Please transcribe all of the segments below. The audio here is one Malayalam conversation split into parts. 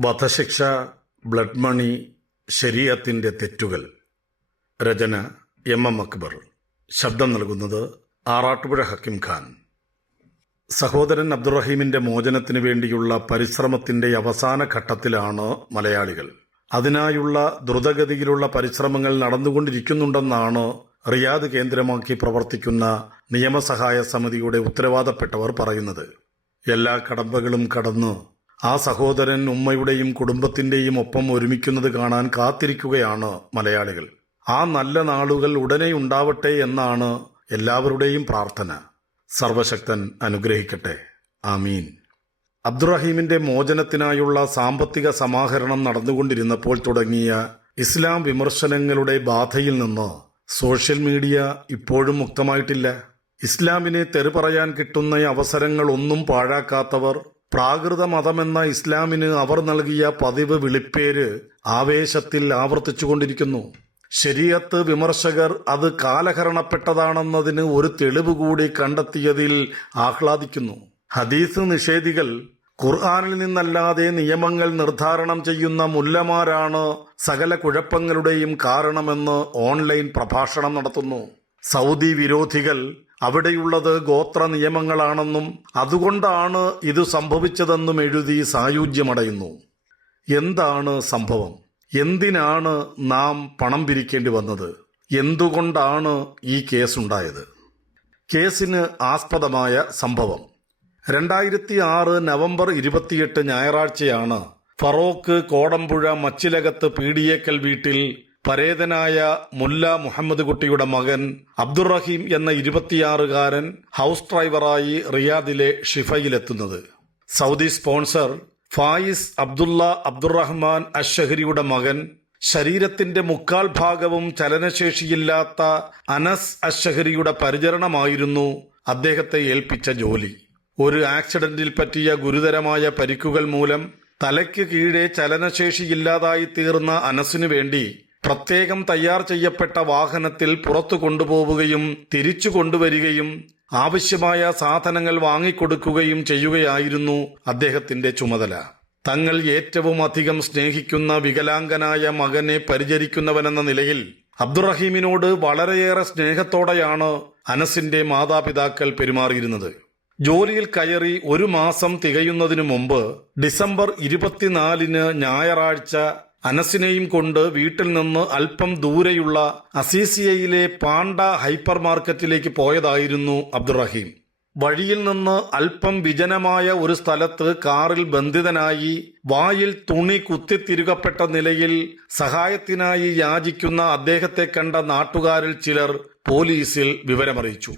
വധശിക്ഷ ബ്ലഡ് മണി ശരീരത്തിന്റെ തെറ്റുകൾ. രചന എം എം അക്ബർ. ശബ്ദം നൽകുന്നത് ആറാട്ടുപുഴ ഹക്കിം ഖാൻ. സഹോദരൻ അബ്ദുറഹീമിന്റെ മോചനത്തിനു വേണ്ടിയുള്ള പരിശ്രമത്തിന്റെ അവസാന ഘട്ടത്തിലാണ് മലയാളികൾ. അതിനായുള്ള ദ്രുതഗതിയിലുള്ള പരിശ്രമങ്ങൾ നടന്നുകൊണ്ടിരിക്കുന്നുണ്ടെന്നാണ് റിയാദ് കേന്ദ്രമാക്കി പ്രവർത്തിക്കുന്ന നിയമസഹായ സമിതിയുടെ ഉത്തരവാദപ്പെട്ടവർ പറയുന്നത്. എല്ലാ കടമ്പകളും കടന്ന് ആ സഹോദരൻ ഉമ്മയുടെയും കുടുംബത്തിന്റെയും ഒപ്പം ഒരുമിക്കുന്നത് കാണാൻ കാത്തിരിക്കുകയാണ് മലയാളികൾ. ആ നല്ല നാളുകൾ ഉടനെ ഉണ്ടാവട്ടെ എന്നാണ് എല്ലാവരുടെയും പ്രാർത്ഥന. സർവശക്തൻ അനുഗ്രഹിക്കട്ടെ. ആമീൻ. അബ്ദുറഹീമിന്റെ മോചനത്തിനായുള്ള സാമ്പത്തിക സമാഹരണം നടന്നുകൊണ്ടിരുന്നപ്പോൾ തുടങ്ങിയ ഇസ്ലാം വിമർശനങ്ങളുടെ ബാധയിൽ നിന്ന് സോഷ്യൽ മീഡിയ ഇപ്പോഴും മുക്തമായിട്ടില്ല. ഇസ്ലാമിനെ തെറി പറയാൻ കിട്ടുന്ന അവസരങ്ങൾ ഒന്നും പാഴാക്കാത്തവർ പ്രാകൃത മതമെന്ന ഇസ്ലാമിന് അവർ നൽകിയ പതിവ് വിളിപ്പേര് ആവേശത്തിൽ ആവർത്തിച്ചുകൊണ്ടിരിക്കുന്നു. ശരീഅത്ത് വിമർശകർ അത് കാലഹരണപ്പെട്ടതാണെന്നതിന് ഒരു തെളിവ് കൂടി കണ്ടെത്തിയതിൽ ആഹ്ലാദിക്കുന്നു. ഹദീസ് നിഷേധികൾ ഖുർആാനിൽ നിന്നല്ലാതെ നിയമങ്ങൾ നിർദ്ധാരണം ചെയ്യുന്ന മുല്ലമാരാണ് സകല കുഴപ്പങ്ങളുടെയും കാരണമെന്ന് ഓൺലൈൻ പ്രഭാഷണം നടത്തുന്നു. സൗദി വിരോധികൾ അവിടെയുള്ളത് ഗോത്ര നിയമങ്ങളാണെന്നും അതുകൊണ്ടാണ് ഇത് സംഭവിച്ചതെന്നും എഴുതി സായുജ്യമടയുന്നു. എന്താണ് സംഭവം? എന്തിനാണ് നാം പണം പിരിക്കേണ്ടി വന്നത്? എന്തുകൊണ്ടാണ് ഈ കേസുണ്ടായത്? കേസിന് ആസ്പദമായ സംഭവം. രണ്ടായിരത്തി ആറ് നവംബർ ഇരുപത്തിയെട്ട് ഞായറാഴ്ചയാണ് ഫറോക്ക് കോടമ്പുഴ മച്ചിലകത്ത് പീഡിയേക്കൽ വീട്ടിൽ പരേതനായ മുല്ല മുഹമ്മദ് കുട്ടിയുടെ മകൻ അബ്ദുറഹീം എന്ന ഇരുപത്തിയാറുകാരൻ ഹൗസ് ഡ്രൈവറായി റിയാദിലെ ഷിഫയിലെത്തുന്നത്. Saudi sponsor Faiz Abdullah Abdulrahman അഷഹരിയുടെ മകൻ ശരീരത്തിന്റെ മുക്കാൽ ഭാഗവും ചലനശേഷിയില്ലാത്ത അനസ് അഷഹരിയുടെ പരിചരണമായിരുന്നു അദ്ദേഹത്തെ ഏൽപ്പിച്ച ജോലി. ഒരു ആക്സിഡന്റിൽ പറ്റിയ ഗുരുതരമായ പരിക്കുകൾ മൂലം തലയ്ക്ക് കീഴെ ചലനശേഷിയില്ലാതായി തീർന്ന അനസിനു വേണ്ടി പ്രത്യേകം തയ്യാർ ചെയ്യപ്പെട്ട വാഹനത്തിൽ പുറത്തു കൊണ്ടുപോവുകയും തിരിച്ചു കൊണ്ടുവരികയും ആവശ്യമായ സാധനങ്ങൾ വാങ്ങിക്കൊടുക്കുകയും ചെയ്യുകയായിരുന്നു അദ്ദേഹത്തിന്റെ ചുമതല. തങ്ങൾ ഏറ്റവും അധികം സ്നേഹിക്കുന്ന വികലാംഗനായ മകനെ പരിചരിക്കുന്നവനെന്ന നിലയിൽ അബ്ദുറഹീമിനോട് വളരെയേറെ സ്നേഹത്തോടെയാണ് അനസിന്റെ മാതാപിതാക്കൾ പെരുമാറിയിരുന്നത്. ജോലിയിൽ കയറി ഒരു മാസം തികയുന്നതിനു മുമ്പ് ഡിസംബർ ഇരുപത്തിനാലിന് ഞായറാഴ്ച അനസിനെയും കൊണ്ട് വീട്ടിൽ നിന്ന് അല്പം ദൂരെയുള്ള അസീസിയയിലെ പാണ്ട ഹൈപ്പർ മാർക്കറ്റിലേക്ക് പോയതായിരുന്നു അബ്ദുറഹീം. വഴിയിൽ നിന്ന് അല്പം വിജനമായ ഒരു സ്ഥലത്ത് കാറിൽ ബന്ധിതനായി വായിൽ തുണി കുത്തിത്തിരുകപ്പെട്ട നിലയിൽ സഹായത്തിനായി യാചിക്കുന്ന അദ്ദേഹത്തെ കണ്ട നാട്ടുകാരിൽ ചിലർ പോലീസിൽ വിവരമറിയിച്ചു.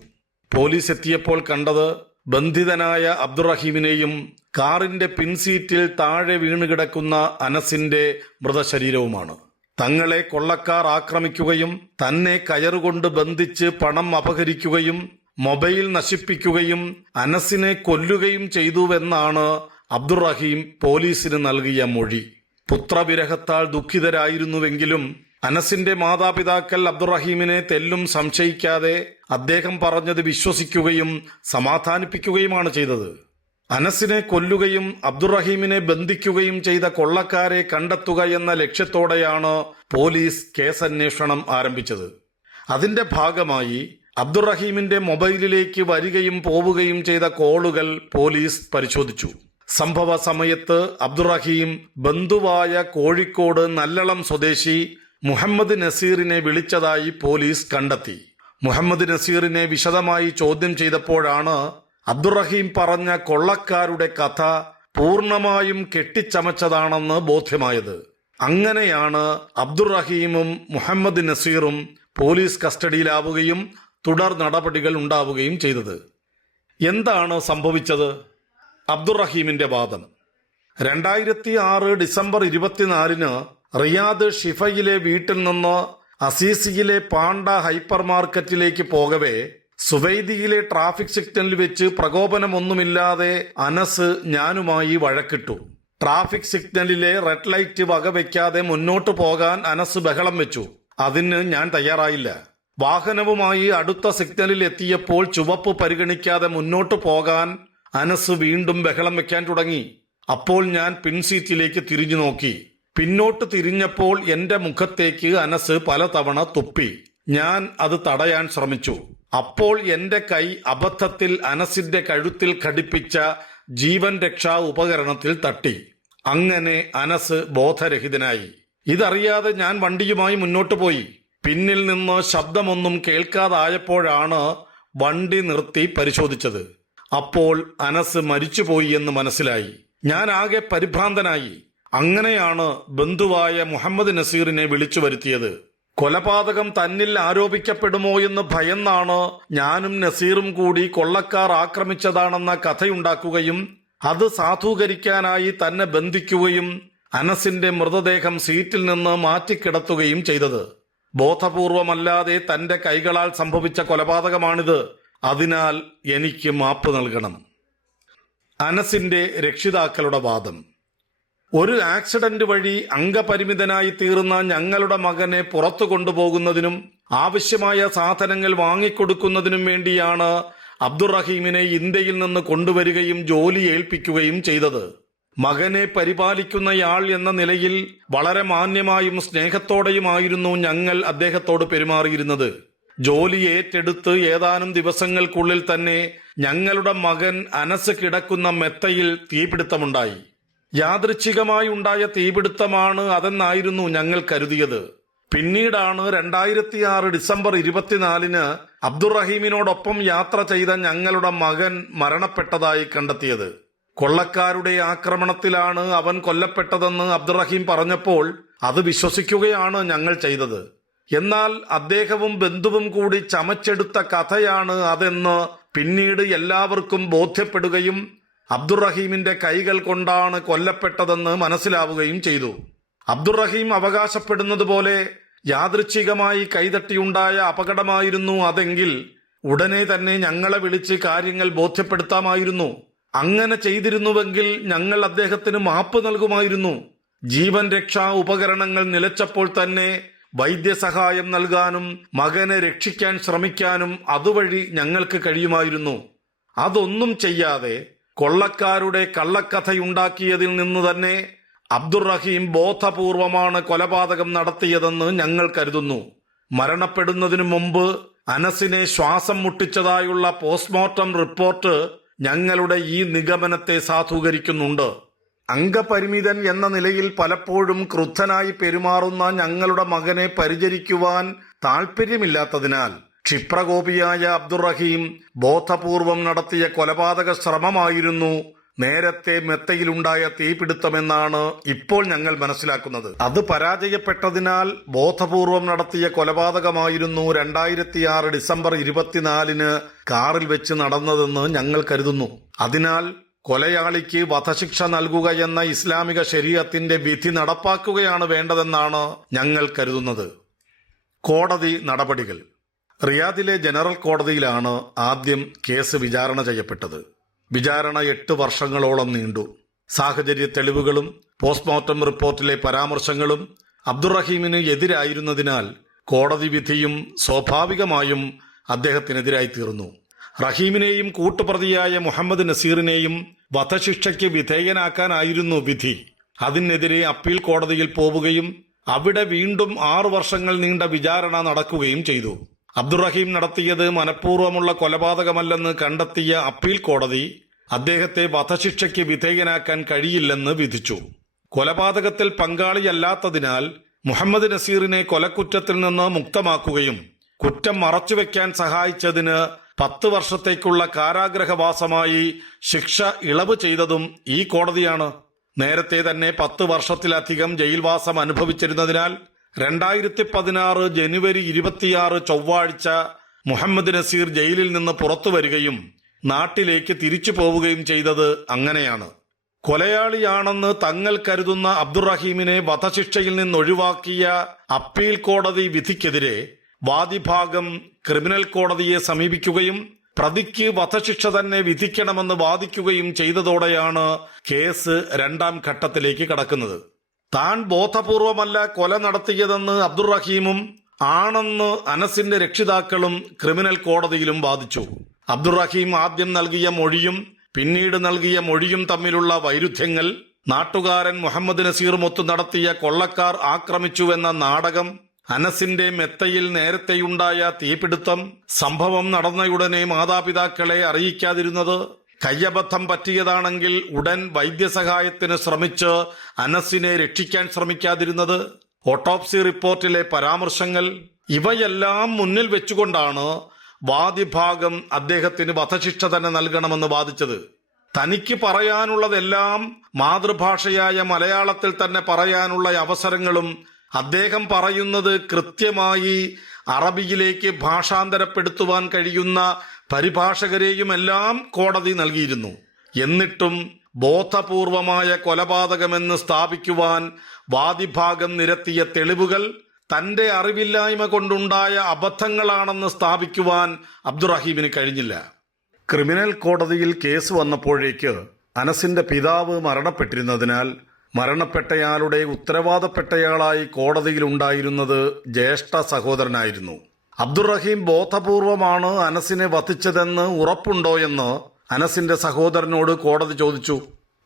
പോലീസ് എത്തിയപ്പോൾ കണ്ടത് ബന്ധിതനായ അബ്ദുറഹീമിനെയും കാറിന്റെ പിൻസീറ്റിൽ താഴെ വീണുകിടക്കുന്ന അനസിന്റെ മൃതശരീരവുമാണ്. തങ്ങളെ കൊള്ളക്കാർ ആക്രമിക്കുകയും തന്നെ കയറുകൊണ്ട് ബന്ധിച്ച് പണം അപഹരിക്കുകയും മൊബൈൽ നശിപ്പിക്കുകയും അനസിനെ കൊല്ലുകയും ചെയ്തുവെന്നാണ് അബ്ദുറഹീം പോലീസിന് നൽകിയ മൊഴി. പുത്രവിരഹത്താൽ ദുഃഖിതരായിരുന്നുവെങ്കിലും അനസിന്റെ മാതാപിതാക്കൾ അബ്ദുറഹീമിനെ തെല്ലും സംശയിക്കാതെ അദ്ദേഹം പറഞ്ഞത് വിശ്വസിക്കുകയും സമാധാനിപ്പിക്കുകയുമാണ് ചെയ്തത്. അനസിനെ കൊല്ലുകയും അബ്ദുറഹീമിനെ ബന്ധിക്കുകയും ചെയ്ത കൊള്ളക്കാരെ കണ്ടെത്തുക എന്ന ലക്ഷ്യത്തോടെയാണ് പോലീസ് കേസന്വേഷണം ആരംഭിച്ചത്. അതിന്റെ ഭാഗമായി അബ്ദുറഹീമിന്റെ മൊബൈലിലേക്ക് വരികയും പോവുകയും ചെയ്ത കോളുകൾ പോലീസ് പരിശോധിച്ചു. സംഭവ സമയത്ത് അബ്ദുറഹീം ബന്ധുവായ കോഴിക്കോട് നല്ലളം സ്വദേശി മുഹമ്മദ് നസീറിനെ വിളിച്ചതായി പോലീസ് കണ്ടെത്തി. മുഹമ്മദ് നസീറിനെ വിശദമായി ചോദ്യം ചെയ്തപ്പോഴാണ് അബ്ദുറഹീം പറഞ്ഞ കൊള്ളക്കാരുടെ കഥ പൂർണമായും കെട്ടിച്ചമച്ചതാണെന്ന് ബോധ്യമായത്. അങ്ങനെയാണ് അബ്ദുറഹീമും മുഹമ്മദ് നസീറും പോലീസ് കസ്റ്റഡിയിലാവുകയും തുടർ നടപടികൾ ഉണ്ടാവുകയും ചെയ്തത്. എന്താണ് സംഭവിച്ചത്? അബ്ദുറഹീമിന്റെ വാദം. രണ്ടായിരത്തി ആറ് ഡിസംബർ ഇരുപത്തിനാലിന് റിയാദ് ഷിഫയിലെ വീട്ടിൽ നിന്ന് അസീസിയിലെ പാണ്ട ഹൈപ്പർ മാർക്കറ്റിലേക്ക് പോകവേ സുവൈദിയിലെ ട്രാഫിക് സിഗ്നലിൽ വെച്ച് പ്രകോപനമൊന്നുമില്ലാതെ അനസ് ഞാനുമായി വഴക്കിട്ടു. ട്രാഫിക് സിഗ്നലിലെ റെഡ് ലൈറ്റ് വകവെക്കാതെ മുന്നോട്ട് പോകാൻ അനസ് ബഹളം വെച്ചു. അതിന് ഞാൻ തയ്യാറായില്ല. വാഹനവുമായി അടുത്ത സിഗ്നലിൽ എത്തിയപ്പോൾ ചുവപ്പ് പരിഗണിക്കാതെ മുന്നോട്ട് പോകാൻ അനസ് വീണ്ടും ബഹളം വെക്കാൻ തുടങ്ങി. അപ്പോൾ ഞാൻ പിൻസീറ്റിലേക്ക് തിരിഞ്ഞു നോക്കി. പിന്നോട്ട് തിരിഞ്ഞപ്പോൾ എന്റെ മുഖത്തേക്ക് അനസ് പലതവണ തുപ്പി. ഞാൻ അത് തടയാൻ ശ്രമിച്ചു. അപ്പോൾ എന്റെ കൈ അബദ്ധത്തിൽ അനസിന്റെ കഴുത്തിൽ ഘടിപ്പിച്ച ജീവൻ രക്ഷാ ഉപകരണത്തിൽ തട്ടി. അങ്ങനെ അനസ് ബോധരഹിതനായി. ഇതറിയാതെ ഞാൻ വണ്ടിയുമായി മുന്നോട്ട് പോയി. പിന്നിൽ നിന്ന് ശബ്ദമൊന്നും കേൾക്കാതായപ്പോഴാണ് വണ്ടി നിർത്തി പരിശോധിച്ചത്. അപ്പോൾ അനസ് മരിച്ചുപോയി എന്ന് മനസ്സിലായി. ഞാൻ ആകെ പരിഭ്രാന്തനായി. അങ്ങനെയാണ് ബന്ധുവായ മുഹമ്മദ് നസീറിനെ വിളിച്ചു വരുത്തിയത്. കൊലപാതകം തന്നിൽ ആരോപിക്കപ്പെടുമോ എന്ന് ഭയന്നാണ് ഞാനും നസീറും കൂടി കൊള്ളക്കാർ ആക്രമിച്ചതാണെന്ന കഥയുണ്ടാക്കുകയും അത് സാധൂകരിക്കാനായി തന്നെ ബന്ധിക്കുകയും അനസിന്റെ മൃതദേഹം സീറ്റിൽ നിന്ന് മാറ്റിക്കിടത്തുകയും ചെയ്തത്. ബോധപൂർവമല്ലാതെ തന്റെ കൈകളാൽ സംഭവിച്ച കൊലപാതകമാണിത്. അതിനാൽ എനിക്ക് മാപ്പ് നൽകണം. അനസിന്റെ രക്ഷിതാക്കളുടെ വാദം. ഒരു ആക്സിഡന്റ് വഴി അംഗപരിമിതനായി തീർന്ന ഞങ്ങളുടെ മകനെ പുറത്തു കൊണ്ടുപോകുന്നതിനും ആവശ്യമായ സാധനങ്ങൾ വാങ്ങിക്കൊടുക്കുന്നതിനും വേണ്ടിയാണ് അബ്ദുറഹീമിനെ ഇന്ത്യയിൽ നിന്ന് കൊണ്ടുവരികയും ജോലി ഏൽപ്പിക്കുകയും ചെയ്തത്. മകനെ പരിപാലിക്കുന്നയാൾ എന്ന നിലയിൽ വളരെ മാന്യമായും സ്നേഹത്തോടെയുമായിരുന്നു ഞങ്ങൾ അദ്ദേഹത്തോട് പെരുമാറിയിരുന്നത്. ജോലി ഏറ്റെടുത്ത് ഏതാനും ദിവസങ്ങൾക്കുള്ളിൽ തന്നെ ഞങ്ങളുടെ മകൻ അനസ് കിടക്കുന്ന മെത്തയിൽ തീപിടുത്തമുണ്ടായി. യാദൃച്ഛികമായി ഉണ്ടായ തീപിടുത്തമാണ് അതെന്നായിരുന്നു ഞങ്ങൾ കരുതിയത്. പിന്നീടാണ് രണ്ടായിരത്തി ആറ് ഡിസംബർ ഇരുപത്തിനാലിന് അബ്ദുറഹീമിനോടൊപ്പം യാത്ര ചെയ്ത ഞങ്ങളുടെ മകൻ മരണപ്പെട്ടതായി കണ്ടെത്തിയത്. കൊള്ളക്കാരുടെ ആക്രമണത്തിലാണ് അവൻ കൊല്ലപ്പെട്ടതെന്ന് അബ്ദുറഹീം പറഞ്ഞപ്പോൾ അത് വിശ്വസിക്കുകയാണ് ഞങ്ങൾ ചെയ്തത്. എന്നാൽ അദ്ദേഹവും ബന്ധുവും കൂടി ചമച്ചെടുത്ത കഥയാണ് അതെന്ന് പിന്നീട് എല്ലാവർക്കും ബോധ്യപ്പെടുകയും അബ്ദുറഹീമിന്റെ കൈകൾ കൊണ്ടാണ് കൊല്ലപ്പെട്ടതെന്ന് മനസ്സിലാവുകയും ചെയ്തു. അബ്ദുറഹീം അവകാശപ്പെടുന്നത് പോലെ യാദൃച്ഛികമായി കൈതട്ടിയുണ്ടായ അപകടമായിരുന്നു അതെങ്കിൽ ഉടനെ തന്നെ ഞങ്ങളെ വിളിച്ച് കാര്യങ്ങൾ ബോധ്യപ്പെടുത്താമായിരുന്നു. അങ്ങനെ ചെയ്തിരുന്നുവെങ്കിൽ ഞങ്ങൾ അദ്ദേഹത്തിന് മാപ്പ് നൽകുമായിരുന്നു. ജീവൻ രക്ഷാ ഉപകരണങ്ങൾ നിലച്ചപ്പോൾ തന്നെ വൈദ്യസഹായം നൽകാനും മകനെ രക്ഷിക്കാൻ ശ്രമിക്കാനും അതുവഴി ഞങ്ങൾക്ക് കഴിയുമായിരുന്നു. അതൊന്നും ചെയ്യാതെ കൊള്ളക്കാരുടെ കള്ളക്കഥയുണ്ടാക്കിയതിൽ നിന്ന് തന്നെ അബ്ദുറഹീം ബോധപൂർവമാണ് കൊലപാതകം നടത്തിയതെന്ന് ഞങ്ങൾ കരുതുന്നു. മരണപ്പെടുന്നതിനു മുമ്പ് അനസിനെ ശ്വാസം മുട്ടിച്ചതായുള്ള പോസ്റ്റ്മോർട്ടം റിപ്പോർട്ട് ഞങ്ങളുടെ ഈ നിഗമനത്തെ സാധൂകരിക്കുന്നുണ്ട്. അംഗപരിമിതൻ എന്ന നിലയിൽ പലപ്പോഴും ക്രുദ്ധനായി പെരുമാറുന്ന ഞങ്ങളുടെ മകനെ പരിചരിക്കുവാൻ താൽപ്പര്യമില്ലാത്തതിനാൽ ക്ഷിപ്രകോപിയായ അബ്ദുറഹീം ബോധപൂർവം നടത്തിയ കൊലപാതക ശ്രമമായിരുന്നു നേരത്തെ മെത്തയിലുണ്ടായ തീപിടുത്തമെന്നാണ് ഇപ്പോൾ ഞങ്ങൾ മനസ്സിലാക്കുന്നത്. അത് പരാജയപ്പെട്ടതിനാൽ ബോധപൂർവം നടത്തിയ കൊലപാതകമായിരുന്നു രണ്ടായിരത്തി ആറ് ഡിസംബർ ഇരുപത്തിനാലിന് കാറിൽ വെച്ച് നടന്നതെന്ന് ഞങ്ങൾ കരുതുന്നു. അതിനാൽ കൊലയാളിക്ക് വധശിക്ഷ നൽകുക എന്ന ഇസ്ലാമിക ശരീരത്തിന്റെ വിധി നടപ്പാക്കുകയാണ് വേണ്ടതെന്നാണ് ഞങ്ങൾ കരുതുന്നത്. കോടതി നടപടികൾ റിയാദിലെ ജനറൽ കോടതിയിലാണ് ആദ്യം കേസ് വിചാരണ ചെയ്യപ്പെട്ടത്. വിചാരണ എട്ട് വർഷങ്ങളോളം നീണ്ടു. സാഹചര്യ തെളിവുകളും പോസ്റ്റ്മോർട്ടം റിപ്പോർട്ടിലെ പരാമർശങ്ങളും അബ്ദുറഹീമിന് എതിരായിരുന്നതിനാൽ കോടതി വിധിയും സ്വാഭാവികമായും അദ്ദേഹത്തിനെതിരായി തീർന്നു. റഹീമിനെയും കൂട്ടുപ്രതിയായ മുഹമ്മദ് നസീറിനെയും വധശിക്ഷയ്ക്ക് വിധേയനാക്കാനായിരുന്നു വിധി. അതിനെതിരെ അപ്പീൽ കോടതിയിൽ പോവുകയും അവിടെ വീണ്ടും ആറു വർഷങ്ങൾ നീണ്ട വിചാരണ നടക്കുകയും ചെയ്തു. അബ്ദുറഹീം നടത്തിയത് മനഃപൂർവമുള്ള കൊലപാതകമല്ലെന്ന് കണ്ടെത്തിയ അപ്പീൽ കോടതി അദ്ദേഹത്തെ വധശിക്ഷയ്ക്ക് വിധേയനാക്കാൻ കഴിയില്ലെന്ന് വിധിച്ചു. കൊലപാതകത്തിൽ പങ്കാളിയല്ലാത്തതിനാൽ മുഹമ്മദ് നസീറിനെ കൊലക്കുറ്റത്തിൽ നിന്ന് മുക്തമാക്കുകയും കുറ്റം മറച്ചുവെക്കാൻ സഹായിച്ചതിന് പത്ത് വർഷത്തേക്കുള്ള കാരാഗ്രഹവാസമായി ശിക്ഷ ഇളവ് ചെയ്തതും ഈ കോടതിയാണ്. നേരത്തെ തന്നെ പത്ത് വർഷത്തിലധികം ജയിൽവാസം അനുഭവിച്ചിരുന്നതിനാൽ രണ്ടായിരത്തി പതിനാറ് ജനുവരി ഇരുപത്തിയാറ് ചൊവ്വാഴ്ച മുഹമ്മദ് നസീർ ജയിലിൽ നിന്ന് പുറത്തു വരികയും നാട്ടിലേക്ക് തിരിച്ചു പോവുകയും ചെയ്തത് അങ്ങനെയാണ്. കൊലയാളിയാണെന്ന് തങ്ങൾ കരുതുന്ന അബ്ദുറഹീമിനെ വധശിക്ഷയിൽ നിന്ന് ഒഴിവാക്കിയ അപ്പീൽ കോടതി വിധിക്കെതിരെ വാദിഭാഗം ക്രിമിനൽ കോടതിയെ സമീപിക്കുകയും പ്രതിക്ക് വധശിക്ഷ തന്നെ വിധിക്കണമെന്ന് വാദിക്കുകയും ചെയ്തതോടെയാണ് കേസ് രണ്ടാം ഘട്ടത്തിലേക്ക് കടക്കുന്നത്. താൻ ബോധപൂർവമല്ല കൊല നടത്തിയതെന്ന് അബ്ദുറഹീമും ആണെന്ന് അനസിന്റെ രക്ഷിതാക്കളും ക്രിമിനൽ കോടതിയിലും വാദിച്ചു. അബ്ദുറഹീം ആദ്യം നൽകിയ മൊഴിയും പിന്നീട് നൽകിയ മൊഴിയും തമ്മിലുള്ള വൈരുദ്ധ്യങ്ങൾ നാട്ടുകാരൻ മുഹമ്മദ് നസീർ മൊത്തു നടത്തിയ കൊള്ളക്കാർ ആക്രമിച്ചുവെന്ന നാടകം അനസിന്റെ മെത്തയിൽ നേരത്തെയുണ്ടായ തീപിടുത്തം സംഭവം നടന്നയുടനെ മാതാപിതാക്കളെ അറിയിക്കാതിരുന്നത് കയ്യബദ്ധം പറ്റിയതാണെങ്കിൽ ഉടൻ വൈദ്യസഹായത്തിന് ശ്രമിച്ച് അനസിനെ രക്ഷിക്കാൻ ശ്രമിക്കാതിരുന്നത്. ഓട്ടോപ്സി റിപ്പോർട്ടിലെ പരാമർശങ്ങൾ ഇവയെല്ലാം മുന്നിൽ വെച്ചുകൊണ്ടാണ് വാദിഭാഗം അദ്ദേഹത്തിന് വധശിക്ഷ തന്നെ നൽകണമെന്ന് വാദിച്ചത്. തനിക്ക് പറയാനുള്ളതെല്ലാം മാതൃഭാഷയായ മലയാളത്തിൽ തന്നെ പറയാനുള്ള അവസരങ്ങളും അദ്ദേഹം പറയുന്നത് കൃത്യമായി അറബിയിലേക്ക് ഭാഷാന്തരപ്പെടുത്തുവാൻ കഴിയുന്ന പരിഭാഷകരെയുമെല്ലാം കോടതി നൽകിയിരുന്നു. എന്നിട്ടും ബോധപൂർവമായ കൊലപാതകമെന്ന് സ്ഥാപിക്കുവാൻ വാദിഭാഗം നിരത്തിയ തെളിവുകൾ തന്റെ അറിവില്ലായ്മ കൊണ്ടുണ്ടായ അബദ്ധങ്ങളാണെന്ന് സ്ഥാപിക്കുവാൻ അബ്ദുറഹീമിന് കഴിഞ്ഞില്ല. ക്രിമിനൽ കോടതിയിൽ കേസ് വന്നപ്പോഴേക്ക് അനസിന്റെ പിതാവ് മരണപ്പെട്ടിരുന്നതിനാൽ മരണപ്പെട്ടയാളുടെ ഉത്തരവാദപ്പെട്ടയാളായി കോടതിയിൽ ഉണ്ടായിരുന്നത് ജ്യേഷ്ഠ സഹോദരനായിരുന്നു. അബ്ദുറഹീം ബോധപൂർവമാണ് അനസിനെ വധിച്ചതെന്ന് ഉറപ്പുണ്ടോയെന്ന് അനസിന്റെ സഹോദരനോട് കോടതി ചോദിച്ചു.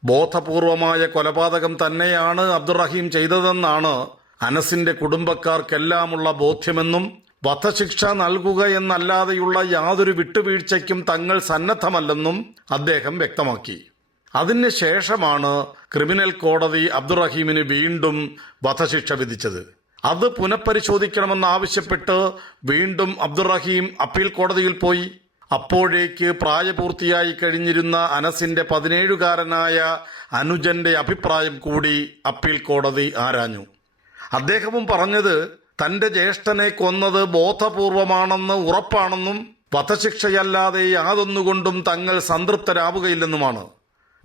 ബോധപൂർവമായ കൊലപാതകം തന്നെയാണ് അബ്ദുറഹീം ചെയ്തതെന്നാണ് അനസിന്റെ കുടുംബക്കാർക്കെല്ലാമുള്ള ബോധ്യമെന്നും വധശിക്ഷ നൽകുക എന്നല്ലാതെയുള്ള യാതൊരു വിട്ടുവീഴ്ചയ്ക്കും തങ്ങൾ സന്നദ്ധമല്ലെന്നും അദ്ദേഹം വ്യക്തമാക്കി. അതിന് ശേഷമാണ് ക്രിമിനൽ കോടതി അബ്ദുറഹീമിന് വീണ്ടും വധശിക്ഷ വിധിച്ചത്. അത് പുനഃപരിശോധിക്കണമെന്നാവശ്യപ്പെട്ട് വീണ്ടും അബ്ദുറഹീം അപ്പീൽ കോടതിയിൽ പോയി. അപ്പോഴേക്ക് പ്രായപൂർത്തിയായി കഴിഞ്ഞിരുന്ന അനസിന്റെ പതിനേഴുകാരനായ അനുജന്റെ അഭിപ്രായം കൂടി അപ്പീൽ കോടതി ആരാഞ്ഞു. അദ്ദേഹവും പറഞ്ഞത് തന്റെ ജ്യേഷ്ഠനെ കൊന്നത് ബോധപൂർവമാണെന്ന് ഉറപ്പാണെന്നും വധശിക്ഷയല്ലാതെ യാതൊന്നുകൊണ്ടും തങ്ങൾ സംതൃപ്തരാവുകയില്ലെന്നുമാണ്.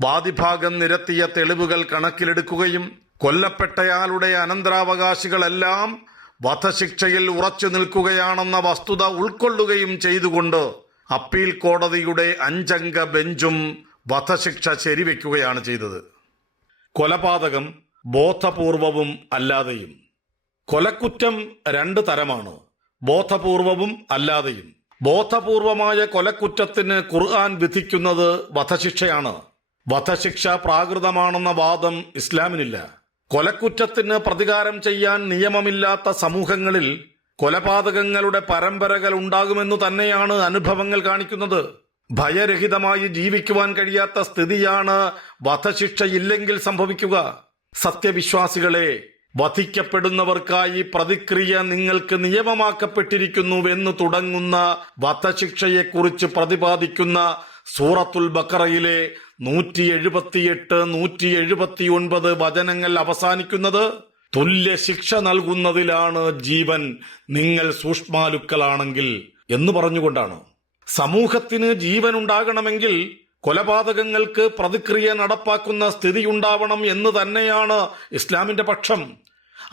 വാദിഭാഗം നിരത്തിയ തെളിവുകൾ കണക്കിലെടുക്കുകയും കൊല്ലപ്പെട്ടയാളുടെ അനന്തരാവകാശികളെല്ലാം വധശിക്ഷയിൽ ഉറച്ചു നിൽക്കുകയാണെന്ന വസ്തുത ഉൾക്കൊള്ളുകയും ചെയ്തുകൊണ്ട് അപ്പീൽ കോടതിയുടെ അഞ്ചംഗ ബെഞ്ചും വധശിക്ഷ ശരിവെക്കുകയാണ് ചെയ്തത്. കൊലപാതകം ബോധപൂർവവും അല്ലാതെയും. കൊലക്കുറ്റം രണ്ട് തരമാണ്. ബോധപൂർവവും അല്ലാതെയും. ബോധപൂർവമായ കൊലക്കുറ്റത്തിന് ഖുർആൻ വിധിക്കുന്നത് വധശിക്ഷയാണ്. വധശിക്ഷ പ്രാകൃതമാണെന്ന വാദം ഇസ്ലാമിനില്ല. കൊലക്കുറ്റത്തിന് പ്രതികാരം ചെയ്യാൻ നിയമമില്ലാത്ത സമൂഹങ്ങളിൽ കൊലപാതകങ്ങളുടെ പരമ്പരകൾ ഉണ്ടാകുമെന്നു തന്നെയാണ് അനുഭവങ്ങൾ കാണിക്കുന്നത്. ഭയരഹിതമായി ജീവിക്കുവാൻ കഴിയാത്ത സ്ഥിതിയാണ് വധശിക്ഷയില്ലെങ്കിൽ സംഭവിക്കുക. സത്യവിശ്വാസികളെ വധിക്കപ്പെടുന്നവർക്കായി പ്രതിക്രിയ നിങ്ങൾക്ക് നിയമമാക്കപ്പെട്ടിരിക്കുന്നുവെന്ന് തുടങ്ങുന്ന വധശിക്ഷയെക്കുറിച്ച് പ്രതിപാദിക്കുന്ന സൂറത്തുൽ ബക്കറയിലെ നൂറ്റി എഴുപത്തിയെട്ട് നൂറ്റി എഴുപത്തി ഒൻപത് വചനങ്ങൾ അവസാനിക്കുന്നത് തുല്യ ശിക്ഷ നൽകുന്നതിലാണ് ജീവൻ. നിങ്ങൾ സൂക്ഷ്മാലുക്കളാണെങ്കിൽ എന്ന് പറഞ്ഞുകൊണ്ടാണ്. സമൂഹത്തിന് ജീവൻ ഉണ്ടാകണമെങ്കിൽ കൊലപാതകങ്ങൾക്ക് പ്രതിക്രിയ നടപ്പാക്കുന്ന സ്ഥിതി ഉണ്ടാവണം എന്ന് തന്നെയാണ് ഇസ്ലാമിന്റെ പക്ഷം.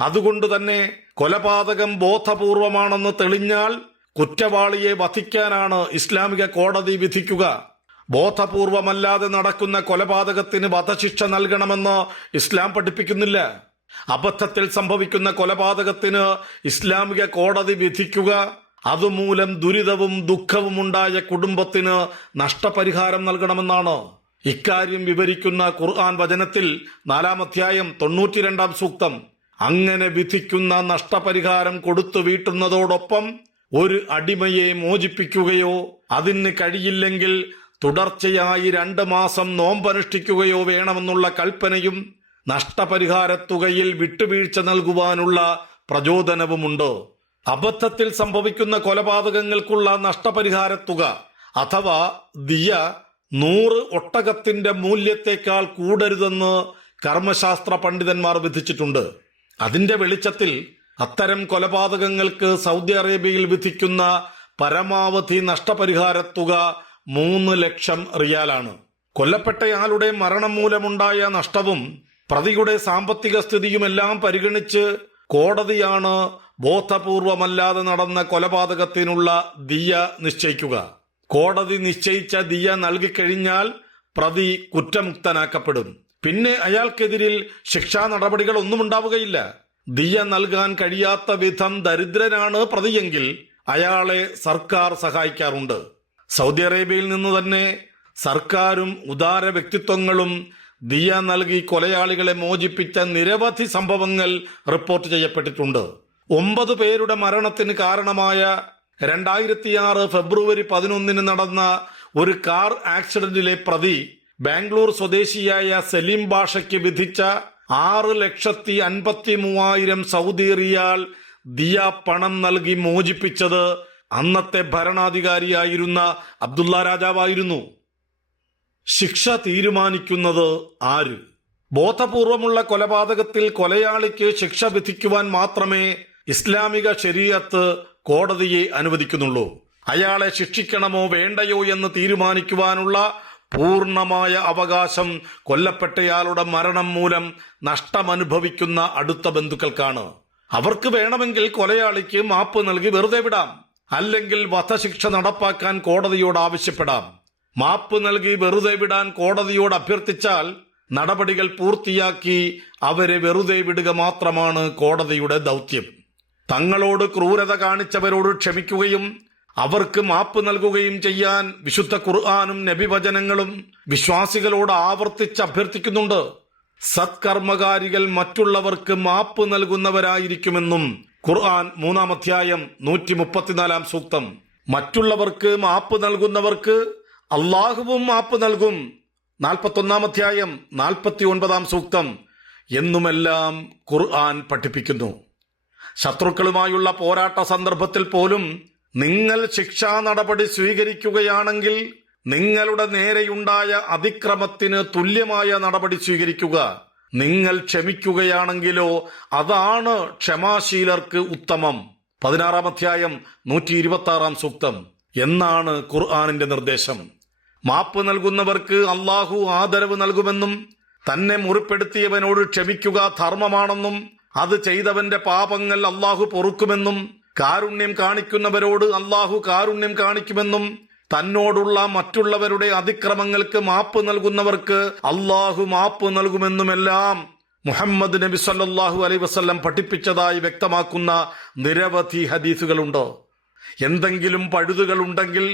അതുകൊണ്ട് തന്നെ കൊലപാതകം ബോധപൂർവമാണെന്ന് തെളിഞ്ഞാൽ കുറ്റവാളിയെ വധിക്കാനാണ് ഇസ്ലാമിക കോടതി വിധിക്കുക. ബോധപൂർവമല്ലാതെ നടക്കുന്ന കൊലപാതകത്തിന് വധശിക്ഷ നൽകണമെന്ന് ഇസ്ലാം പഠിപ്പിക്കുന്നില്ല. അബദ്ധത്തിൽ സംഭവിക്കുന്ന കൊലപാതകത്തിന് ഇസ്ലാമിക കോടതി വിധിക്കുക അതുമൂലം ദുരിതവും ദുഃഖവും ഉണ്ടായ കുടുംബത്തിന് നഷ്ടപരിഹാരം നൽകണമെന്നാണ്. ഇക്കാര്യം വിവരിക്കുന്ന ഖുർആൻ വചനത്തിൽ നാലാം അധ്യായം തൊണ്ണൂറ്റിരണ്ടാം സൂക്തം അങ്ങനെ വിധിക്കുന്ന നഷ്ടപരിഹാരം കൊടുത്തു വീട്ടുന്നതോടൊപ്പം ഒരു അടിമയെ മോചിപ്പിക്കുകയോ അതിന് കഴിയില്ലെങ്കിൽ തുടർച്ചയായി രണ്ട് മാസം നോമ്പനുഷ്ഠിക്കുകയോ വേണമെന്നുള്ള കൽപ്പനയും നഷ്ടപരിഹാരത്തുകയിൽ വിട്ടുവീഴ്ച നൽകുവാനുള്ള പ്രചോദനവുമുണ്ട്. അബദ്ധത്തിൽ സംഭവിക്കുന്ന കൊലപാതകങ്ങൾക്കുള്ള നഷ്ടപരിഹാരത്തുക അഥവാ ദിയ നൂറ് ഒട്ടകത്തിന്റെ മൂല്യത്തെക്കാൾ കൂടരുതെന്ന് കർമ്മശാസ്ത്ര പണ്ഡിതന്മാർ വിധിച്ചിട്ടുണ്ട്. അതിന്റെ വെളിച്ചത്തിൽ അത്തരം കൊലപാതകങ്ങൾക്ക് സൗദി അറേബ്യയിൽ വിധിക്കുന്ന പരമാവധി നഷ്ടപരിഹാരത്തുക മൂന്ന് ലക്ഷം റിയാലാണ്. കൊല്ലപ്പെട്ടയാളുടെ മരണം മൂലമുണ്ടായ നഷ്ടവും പ്രതിയുടെ സാമ്പത്തിക സ്ഥിതിയുമെല്ലാം പരിഗണിച്ച് കോടതിയാണ് ബോധപൂർവമല്ലാതെ നടന്ന കൊലപാതകത്തിനുള്ള ദിയ നിശ്ചയിക്കുക. കോടതി നിശ്ചയിച്ച ദിയ നൽകിക്കഴിഞ്ഞാൽ പ്രതി കുറ്റമുക്തനാക്കപ്പെടും. പിന്നെ അയാൾക്കെതിരിൽ ശിക്ഷാ നടപടികൾ ഒന്നും ഉണ്ടാവുകയില്ല ദിയ നൽകാൻ കഴിയാത്ത വിധം ദരിദ്രനാണ് പ്രതിയെങ്കിൽ അയാളെ സർക്കാർ സഹായിക്കാറുണ്ട്. സൗദി അറേബ്യയിൽ നിന്ന് തന്നെ സർക്കാരും ഉദാര വ്യക്തിത്വങ്ങളും ദിയ നൽകി കൊലയാളികളെ മോചിപ്പിച്ച നിരവധി സംഭവങ്ങൾ റിപ്പോർട്ട് ചെയ്യപ്പെട്ടിട്ടുണ്ട്. ഒമ്പത് പേരുടെ മരണത്തിന് കാരണമായ രണ്ടായിരത്തിയാറ് ഫെബ്രുവരി പതിനൊന്നിന് നടന്ന ഒരു കാർ ആക്സിഡന്റിലെ പ്രതി ബാംഗ്ലൂർ സ്വദേശിയായ സലീം ബാഷയ്ക്ക് വിധിച്ച ആറ് ലക്ഷത്തി അൻപത്തി മൂവായിരം സൗദി റിയാൽ ദിയ പണം നൽകി മോചിപ്പിച്ചത് അന്നത്തെ ഭരണാധികാരിയായിരുന്ന അബ്ദുള്ള രാജാവായിരുന്നു. ശിക്ഷ തീരുമാനിക്കുന്നത് ആര്? ബോധപൂർവമുള്ള കൊലപാതകത്തിൽ കൊലയാളിക്ക് ശിക്ഷ വിധിക്കുവാൻ മാത്രമേ ഇസ്ലാമിക ശരീരത്ത് കോടതിയെ അനുവദിക്കുന്നുള്ളൂ. അയാളെ ശിക്ഷിക്കണമോ വേണ്ടയോ എന്ന് തീരുമാനിക്കുവാനുള്ള പൂർണമായ അവകാശം കൊല്ലപ്പെട്ടയാളുടെ മരണം മൂലം നഷ്ടമനുഭവിക്കുന്ന അടുത്ത ബന്ധുക്കൾക്കാണ്. അവർക്ക് വേണമെങ്കിൽ കൊലയാളിക്ക് മാപ്പ് നൽകി വെറുതെ വിടാം. അല്ലെങ്കിൽ വധശിക്ഷ നടപ്പാക്കാൻ കോടതിയോട് ആവശ്യപ്പെടാം. മാപ്പ് നൽകി വെറുതെ വിടാൻ കോടതിയോട് അഭ്യർത്ഥിച്ചാൽ നടപടികൾ പൂർത്തിയാക്കി അവരെ വെറുതെ വിടുക മാത്രമാണ് കോടതിയുടെ ദൗത്യം. തങ്ങളോട് ക്രൂരത കാണിച്ചവരോട് ക്ഷമിക്കുകയും അവർക്ക് മാപ്പ് നൽകുകയും ചെയ്യാൻ വിശുദ്ധ ഖുർആാനും നബിവചനങ്ങളും വിശ്വാസികളോട് ആവർത്തിച്ച് അഭ്യർത്ഥിക്കുന്നുണ്ട്. സത്കർമ്മകാരികൾ മറ്റുള്ളവർക്ക് മാപ്പ് നൽകുന്നവരായിരിക്കുമെന്നും ഖുർആൻ മൂന്നാം അധ്യായം നൂറ്റി മുപ്പത്തിനാലാം സൂക്തം. മറ്റുള്ളവർക്ക് മാപ്പ് നൽകുന്നവർക്ക് അള്ളാഹുവും മാപ്പ് നൽകും. നാൽപ്പത്തൊന്നാം അധ്യായം നാൽപ്പത്തി ഒൻപതാം സൂക്തം. എന്നുമെല്ലാം ഖുർആൻ പഠിപ്പിക്കുന്നു. ശത്രുക്കളുമായുള്ള പോരാട്ട സന്ദർഭത്തിൽ പോലും നിങ്ങൾ ശിക്ഷാ നടപടി സ്വീകരിക്കുകയാണെങ്കിൽ നിങ്ങളുടെ നേരെയുണ്ടായ അതിക്രമത്തിന് തുല്യമായ നടപടി സ്വീകരിക്കുക. നിങ്ങൾ ക്ഷമിക്കുകയാണെങ്കിലോ അതാണ് ക്ഷമാശീലർക്ക് ഉത്തമം. പതിനാറാം അധ്യായം നൂറ്റി ഇരുപത്തി ആറാം സൂക്തം. എന്നാണ് ഖുർആാനിന്റെ നിർദ്ദേശം. മാപ്പ് നൽകുന്നവർക്ക് അള്ളാഹു ആദരവ് നൽകുമെന്നും തന്നെ മുറിപ്പെടുത്തിയവനോട് ക്ഷമിക്കുക ധർമ്മമാണെന്നും അത് ചെയ്തവന്റെ പാപങ്ങൾ അള്ളാഹു പൊറുക്കുമെന്നും കാരുണ്യം കാണിക്കുന്നവരോട് അള്ളാഹു കാരുണ്യം കാണിക്കുമെന്നും തന്നോടുള്ള മറ്റുള്ളവരുടെ അതിക്രമങ്ങൾക്ക് മാപ്പ് നൽകുന്നവർക്ക് അള്ളാഹു മാപ്പ് നൽകുമെന്നുമെല്ലാം മുഹമ്മദ് നബി സല്ലാഹു അലൈ വസല്ലം പഠിപ്പിച്ചതായി വ്യക്തമാക്കുന്ന നിരവധി ഹദീസുകളുണ്ട്. എന്തെങ്കിലും പഴുതുകൾ ഉണ്ടെങ്കിൽ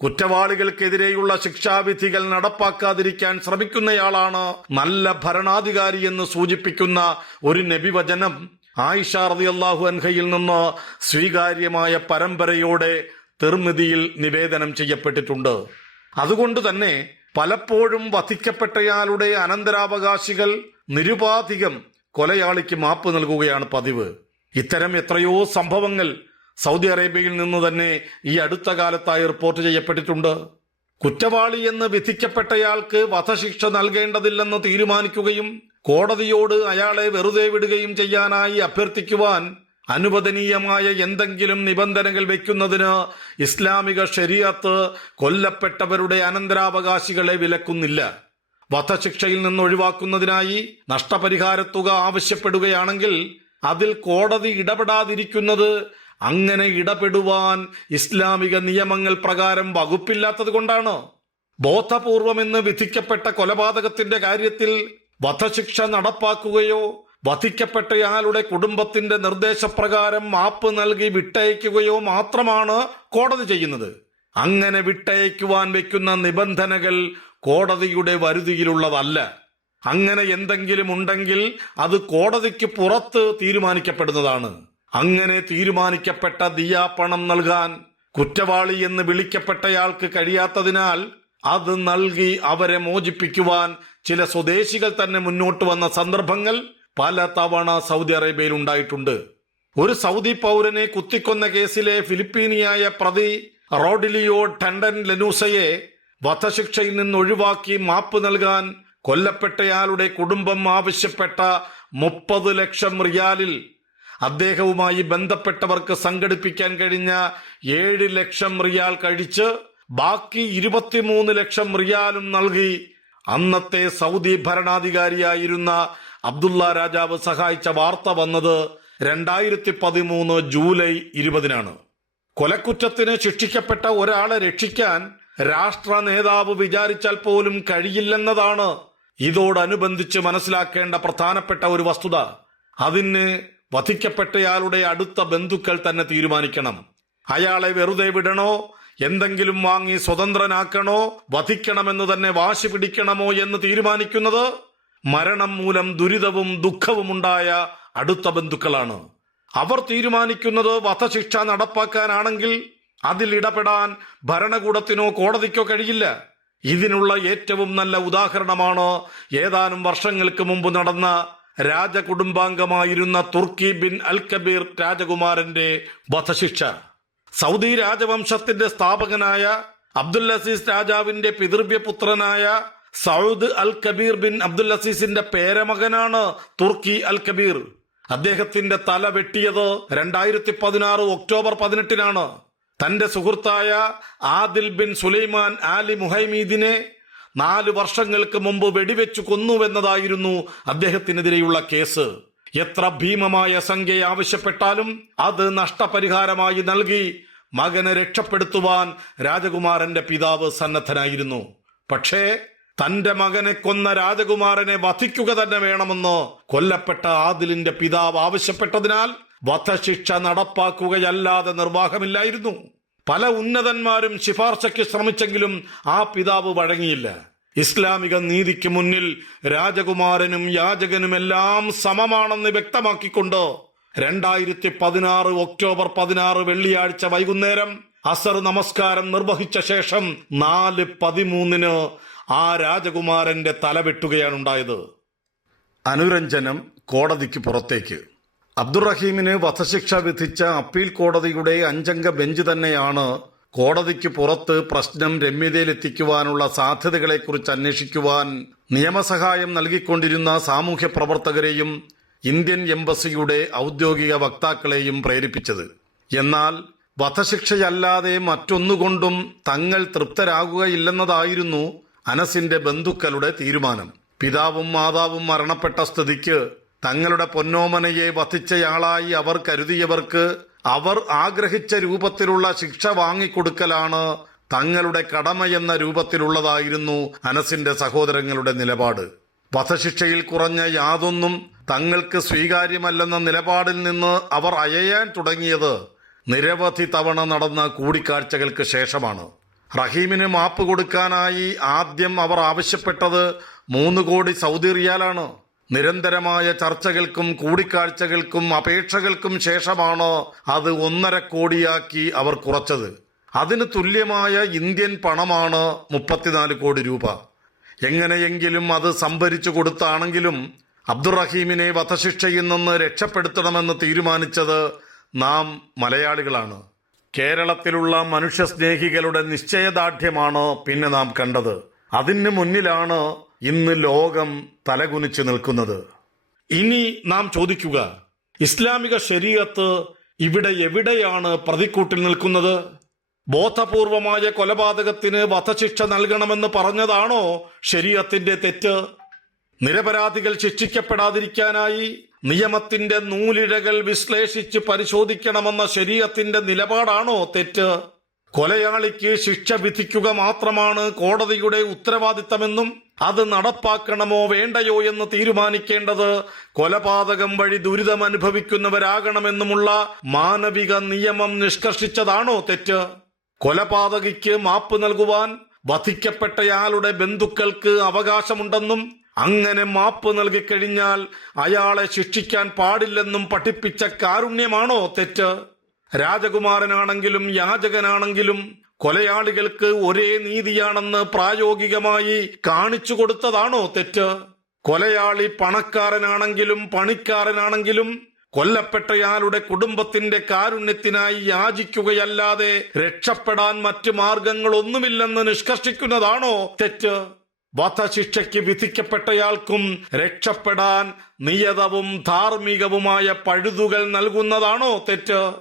കുറ്റവാളികൾക്കെതിരെയുള്ള ശിക്ഷാവിധികൾ നടപ്പാക്കാതിരിക്കാൻ ശ്രമിക്കുന്നയാളാണ് നല്ല ഭരണാധികാരി എന്ന് സൂചിപ്പിക്കുന്ന ഒരു നബിവചനം. ആയിഷ റളിയല്ലാഹു അൻഹയിൽ നിന്ന് സ്വീകാര്യമായ പരമ്പരയോടെ തിർമിതിയിൽ നിവേദനം ചെയ്യപ്പെട്ടിട്ടുണ്ട്. അതുകൊണ്ട് തന്നെ പലപ്പോഴും വധിക്കപ്പെട്ടയാളുടെ അനന്തരാവകാശികൾ നിരുപാധികം കൊലയാളിക്ക് മാപ്പ് നൽകുകയാണ് പതിവ്. ഇത്തരം എത്രയോ സംഭവങ്ങൾ സൗദി അറേബ്യയിൽ നിന്ന് തന്നെ ഈ അടുത്ത കാലത്തായി റിപ്പോർട്ട് ചെയ്യപ്പെട്ടിട്ടുണ്ട്. കുറ്റവാളി എന്ന് വിധിക്കപ്പെട്ടയാൾക്ക് വധശിക്ഷ നൽകേണ്ടതില്ലെന്ന് തീരുമാനിക്കുകയും കോടതിയോട് അയാളെ വെറുതെ വിടുകയും ചെയ്യാനായി അഭ്യർത്ഥിക്കുവാൻ അനുവദനീയമായ എന്തെങ്കിലും നിബന്ധനകൾ വെക്കുന്നതിന് ഇസ്ലാമിക ശരീഅത്ത് കൊല്ലപ്പെട്ടവരുടെ അനന്തരാവകാശികളെ വിലക്കുന്നില്ല. വധശിക്ഷയിൽ നിന്ന് ഒഴിവാക്കുന്നതിനായി നഷ്ടപരിഹാരത്തുക ആവശ്യപ്പെടുകയാണെങ്കിൽ അതിൽ കോടതി ഇടപെടാതിരിക്കുന്നത് അങ്ങനെ ഇടപെടുവാൻ ഇസ്ലാമിക നിയമങ്ങൾ പ്രകാരം വകുപ്പില്ലാത്തത് കൊണ്ടാണ്. ബോധപൂർവമെന്ന് വിധിക്കപ്പെട്ട കൊലപാതകത്തിന്റെ കാര്യത്തിൽ വധശിക്ഷ നടപ്പാക്കുകയോ വധിക്കപ്പെട്ടയാളുടെ കുടുംബത്തിന്റെ നിർദ്ദേശപ്രകാരം മാപ്പ് നൽകി വിട്ടയക്കുകയോ മാത്രമാണ് കോടതി ചെയ്യുന്നത്. അങ്ങനെ വിട്ടയക്കുവാൻ വെക്കുന്ന നിബന്ധനകൾ കോടതിയുടെ വരുതിയിലുള്ളതല്ല. അങ്ങനെ എന്തെങ്കിലും ഉണ്ടെങ്കിൽ അത് കോടതിക്ക് പുറത്ത് തീരുമാനിക്കപ്പെടുന്നതാണ്. അങ്ങനെ തീരുമാനിക്കപ്പെട്ട ദിയാപണം നൽകാൻ കുറ്റവാളി എന്ന് വിളിക്കപ്പെട്ടയാൾക്ക് കഴിയാത്തതിനാൽ അത് നൽകി അവരെ മോചിപ്പിക്കുവാൻ ചില സ്വദേശികൾ തന്നെ മുന്നോട്ട് വന്ന സന്ദർഭങ്ങൾ പല തവണ സൗദി അറേബ്യയിൽ ഉണ്ടായിട്ടുണ്ട്. ഒരു സൗദി പൗരനെ കുത്തിക്കൊന്ന കേസിലെ ഫിലിപ്പീനിയായ പ്രതി റോഡിലിയോ ടണ്ടൻ ലെനൂസയെ വധശിക്ഷയിൽ നിന്ന് ഒഴിവാക്കി മാപ്പ് നൽകാൻ കൊല്ലപ്പെട്ടയാളുടെ കുടുംബം ആവശ്യപ്പെട്ട മുപ്പത് ലക്ഷം റിയാലിൽ അദ്ദേഹവുമായി ബന്ധപ്പെട്ടവർക്ക് സംഘടിപ്പിക്കാൻ കഴിഞ്ഞ ഏഴ് ലക്ഷം റിയാൽ കഴിച്ച് ബാക്കി ഇരുപത്തിമൂന്ന് ലക്ഷം റിയാലും നൽകി അന്നത്തെ സൗദി ഭരണാധികാരിയായിരുന്ന അബ്ദുള്ള രാജാവ് സഹായിച്ച വാർത്ത വന്നത് രണ്ടായിരത്തി പതിമൂന്ന് ജൂലൈ ഇരുപതിനാണ്. കൊലക്കുറ്റത്തിന് ശിക്ഷിക്കപ്പെട്ട ഒരാളെ രക്ഷിക്കാൻ രാഷ്ട്ര നേതാവ് വിചാരിച്ചാൽ പോലും കഴിയില്ലെന്നതാണ് ഇതോടനുബന്ധിച്ച് മനസ്സിലാക്കേണ്ട പ്രധാനപ്പെട്ട ഒരു വസ്തുത. അതിന് വധിക്കപ്പെട്ടയാളുടെ അടുത്ത ബന്ധുക്കൾ തന്നെ തീരുമാനിക്കണം. അയാളെ വെറുതെ വിടണോ? എന്തെങ്കിലും വാങ്ങി സ്വതന്ത്രനാക്കണോ? വധിക്കണമെന്ന് തന്നെ വാശി പിടിക്കണമോ എന്ന് തീരുമാനിക്കുന്നത് മരണം മൂലം ദുരിതവും ദുഃഖവുമുണ്ടായ അടുത്ത ബന്ധുക്കളാണ്. അവർ തീരുമാനിക്കുന്നത് വധശിക്ഷ നടപ്പാക്കാനാണെങ്കിൽ അതിൽ ഇടപെടാൻ ഭരണകൂടത്തിനോ കോടതിക്കോ കഴിയില്ല. ഇതിനുള്ള ഏറ്റവും നല്ല ഉദാഹരണമാണ് ഏതാനും വർഷങ്ങൾക്ക് മുമ്പ് നടന്ന രാജകുടുംബാംഗമായിരുന്ന തുർക്കി ബിൻ അൽ കബീർ രാജകുമാരന്റെ വധശിക്ഷ. സൗദി രാജവംശത്തിന്റെ സ്ഥാപകനായ അബ്ദുൽ അസീസ് രാജാവിന്റെ പിതൃവ്യപുത്രനായ Saud Al Kabir bin Abdul അസീസിന്റെ പേരമകനാണ് തുർക്കി അൽ കബീർ അദ്ദേഹത്തിന്റെ തല വെട്ടിയത് രണ്ടായിരത്തി പതിനാറ് ഒക്ടോബർ പതിനെട്ടിനാണ്. തന്റെ സുഹൃത്തായ ആദിൽ ബിൻ സുലൈമാൻ ആലി മുഹൈമീദിനെ നാല് വർഷങ്ങൾക്ക് മുമ്പ് വെടിവെച്ചു കൊന്നുവെന്നതായിരുന്നു അദ്ദേഹത്തിനെതിരെയുള്ള കേസ്. എത്ര ഭീമമായ സംഖ്യ ആവശ്യപ്പെട്ടാലും അത് നഷ്ടപരിഹാരമായി നൽകി മകനെ രക്ഷപ്പെടുത്തുവാൻ രാജകുമാരന്റെ പിതാവ് സന്നദ്ധനായിരുന്നു. പക്ഷേ തന്റെ മകനെ കൊന്ന രാജകുമാരനെ വധിക്കുക തന്നെ വേണമെന്ന് കൊല്ലപ്പെട്ട ആദിലിന്റെ പിതാവ് ആവശ്യപ്പെട്ടതിനാൽ വധശിക്ഷ നടപ്പാക്കുകയല്ലാതെ നിർവാഹമില്ലായിരുന്നു. പല ഉന്നതന്മാരും ശിപാർശയ്ക്ക് ശ്രമിച്ചെങ്കിലും ആ പിതാവ് വഴങ്ങിയില്ല. ഇസ്ലാമിക നീതിക്ക് മുന്നിൽ രാജകുമാരനും യാചകനുമെല്ലാം സമമാണെന്ന് വ്യക്തമാക്കിക്കൊണ്ട് രണ്ടായിരത്തി പതിനാറ് ഒക്ടോബർ പതിനാറ് വെള്ളിയാഴ്ച വൈകുന്നേരം അസർ നമസ്കാരം നിർവഹിച്ച ശേഷം നാല് പതിമൂന്നിന് ആ രാജകുമാരന്റെ തല വെട്ടുകയാണ് ഉണ്ടായത് അനുരഞ്ജനം കോടതിക്ക് പുറത്തേക്ക്. അബ്ദുറഹീമിന് വധശിക്ഷ വിധിച്ച അപ്പീൽ കോടതിയുടെ അഞ്ചംഗ ബെഞ്ച് തന്നെയാണ് കോടതിക്ക് പുറത്ത് പ്രശ്നം രമ്യതയിലെത്തിക്കുവാനുള്ള സാധ്യതകളെക്കുറിച്ച് അന്വേഷിക്കുവാൻ നിയമസഹായം നൽകിക്കൊണ്ടിരുന്ന സാമൂഹ്യ പ്രവർത്തകരെയും ഇന്ത്യൻ എംബസിയുടെ ഔദ്യോഗിക വക്താക്കളെയും പ്രേരിപ്പിച്ചത്. എന്നാൽ വധശിക്ഷയല്ലാതെ മറ്റൊന്നുകൊണ്ടും തങ്ങൾ തൃപ്തരാകുകയില്ലെന്നതായിരുന്നു അനസിന്റെ ബന്ധുക്കളുടെ തീരുമാനം. പിതാവും മാതാവും മരണപ്പെട്ട സ്ഥിതിക്ക് തങ്ങളുടെ പൊന്നോമനയെ വധിച്ചയാളായി അവർ കരുതിയവർക്ക് അവർ ആഗ്രഹിച്ച രൂപത്തിലുള്ള ശിക്ഷ വാങ്ങിക്കൊടുക്കലാണ് തങ്ങളുടെ കടമയെന്ന രൂപത്തിലുള്ളതായിരുന്നു അനസിന്റെ സഹോദരങ്ങളുടെ നിലപാട്. വധശിക്ഷയിൽ കുറഞ്ഞ യാതൊന്നും തങ്ങൾക്ക് സ്വീകാര്യമല്ലെന്ന നിലപാടിൽ നിന്ന് അവർ അയയാൻ തുടങ്ങിയത് നിരവധി തവണ നടന്ന കൂടിക്കാഴ്ചകൾക്ക് ശേഷമാണ്. റഹീമിന് മാപ്പ് കൊടുക്കാനായി ആദ്യം അവർ ആവശ്യപ്പെട്ടത് മൂന്ന് കോടി സൗദി റിയാലാണ്. നിരന്തരമായ ചർച്ചകൾക്കും കൂടിക്കാഴ്ചകൾക്കും അപേക്ഷകൾക്കും ശേഷമാണ് അത് ഒന്നര കോടിയാക്കി അവർ കുറച്ചത്. അതിന് തുല്യമായ ഇന്ത്യൻ പണമാണ് മുപ്പത്തിനാല് കോടി രൂപ. എങ്ങനെയെങ്കിലും അത് സംഭരിച്ചു കൊടുത്താണെങ്കിലും അബ്ദുറഹീമിനെ വധശിക്ഷയിൽ നിന്ന് രക്ഷപ്പെടുത്തണമെന്ന് തീരുമാനിച്ചത് നാം മലയാളികളാണ്. കേരളത്തിലുള്ള മനുഷ്യസ്നേഹികളുടെ നിശ്ചയദാർഢ്യമാണ് പിന്നെ നാം കണ്ടത്. അതിന് മുന്നിലാണ് ഇന്ന് ലോകം തലകുനിച്ചു നിൽക്കുന്നത്. ഇനി നാം ചോദിക്കുക ഇസ്ലാമിക ശരീരത്ത് ഇവിടെ എവിടെയാണ് പ്രതിക്കൂട്ടിൽ നിൽക്കുന്നത്? ബോധപൂർവമായ കൊലപാതകത്തിന് വധശിക്ഷ നൽകണമെന്ന് പറഞ്ഞതാണോ ശരീരത്തിന്റെ തെറ്റ്? നിരപരാധികൾ ശിക്ഷിക്കപ്പെടാതിരിക്കാനായി നിയമത്തിന്റെ നൂലിഴകൾ വിശ്ലേഷിച്ച് പരിശോധിക്കണമെന്ന ശരീരത്തിന്റെ നിലപാടാണോ തെറ്റ്? കൊലയാളിക്ക് ശിക്ഷ വിധിക്കുക മാത്രമാണ് കോടതിയുടെ ഉത്തരവാദിത്തമെന്നും അത് നടപ്പാക്കണമോ വേണ്ടയോ എന്ന് തീരുമാനിക്കേണ്ടത് കൊലപാതകം വഴി ദുരിതം അനുഭവിക്കുന്നവരാകണമെന്നുമുള്ള മാനവിക നിയമം നിഷ്കർഷിച്ചതാണോ തെറ്റ്? കൊലപാതകിക്ക് മാപ്പ് നൽകുവാൻ വധിക്കപ്പെട്ടയാളുടെ ബന്ധുക്കൾക്ക് അവകാശമുണ്ടെന്നും അങ്ങനെ മാപ്പ് നൽകിക്കഴിഞ്ഞാൽ അയാളെ ശിക്ഷിക്കാൻ പാടില്ലെന്നും പഠിപ്പിച്ച കാരുണ്യമാണോ തെറ്റ്? രാജകുമാരനാണെങ്കിലും യാചകനാണെങ്കിലും കൊലയാളികൾക്ക് ഒരേ നീതിയാണെന്ന് പ്രായോഗികമായി കാണിച്ചു കൊടുത്തതാണോ തെറ്റ്? കൊലയാളി പണക്കാരനാണെങ്കിലും പണിക്കാരനാണെങ്കിലും കൊല്ലപ്പെട്ടയാളുടെ കുടുംബത്തിന്റെ കാരുണ്യത്തിനായി യാചിക്കുകയല്ലാതെ രക്ഷപ്പെടാൻ മറ്റു മാർഗങ്ങളൊന്നുമില്ലെന്ന് നിഷ്കർഷിക്കുന്നതാണോ തെറ്റ്? വധശിക്ഷയ്ക്ക് വിധിക്കപ്പെട്ടയാൾക്കും രക്ഷപ്പെടാൻ നിയതവും ധാർമ്മികവുമായ പഴുതുകൾ നൽകുന്നതാണോ തെറ്റ്?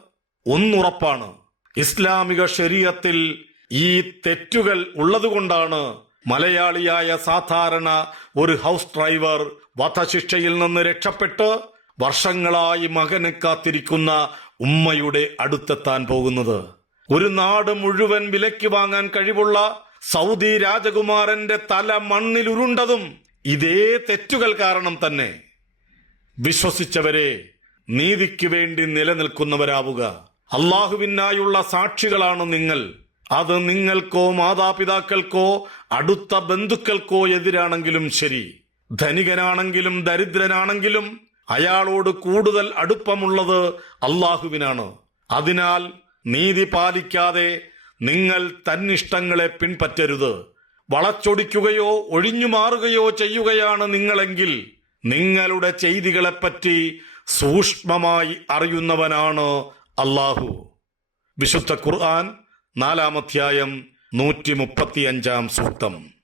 ഒന്നുറപ്പാണ്. ഇസ്ലാമിക ശരീരത്തിൽ ഈ തെറ്റുകൾ ഉള്ളതുകൊണ്ടാണ് മലയാളിയായ സാധാരണ ഒരു ഹൗസ് ഡ്രൈവർ വധശിക്ഷയിൽ നിന്ന് രക്ഷപ്പെട്ട് വർഷങ്ങളായി മകനെ കാത്തിരിക്കുന്ന ഉമ്മയുടെ അടുത്തെത്താൻ പോകുന്നത്. ഒരു നാട് മുഴുവൻ വിലയ്ക്ക് വാങ്ങാൻ കഴിവുള്ള സൗദി രാജകുമാരന്റെ തല മണ്ണിലുരുണ്ടതും ഇതേ തെറ്റുകൾ കാരണം തന്നെ. വിശ്വസിച്ചവരെ നീതിക്ക് വേണ്ടി നിലനിൽക്കുന്നവരാവുക. അള്ളാഹുവിനായുള്ള സാക്ഷികളാണ് നിങ്ങൾ. അത് നിങ്ങൾക്കോ മാതാപിതാക്കൾക്കോ അടുത്ത ബന്ധുക്കൾക്കോ എതിരാണെങ്കിലും ശരി. ധനികനാണെങ്കിലും ദരിദ്രനാണെങ്കിലും അയാളോട് കൂടുതൽ അടുപ്പമുള്ളത് അള്ളാഹുവിനാണ്. അതിനാൽ നീതി പാലിക്കാതെ നിങ്ങൾ തന്നിഷ്ടങ്ങളെ പിൻപറ്റരുത്. വളച്ചൊടിക്കുകയോ ഒഴിഞ്ഞു മാറുകയോ ചെയ്യുകയാണ് നിങ്ങളെങ്കിൽ നിങ്ങളുടെ ചെയ്തികളെപ്പറ്റി സൂക്ഷ്മമായി അറിയുന്നവനാണ് അള്ളാഹു വിശുദ്ധ ഖുർആൻ നാലാമധ്യായം നൂറ്റി മുപ്പത്തിയഞ്ചാം സൂക്തം.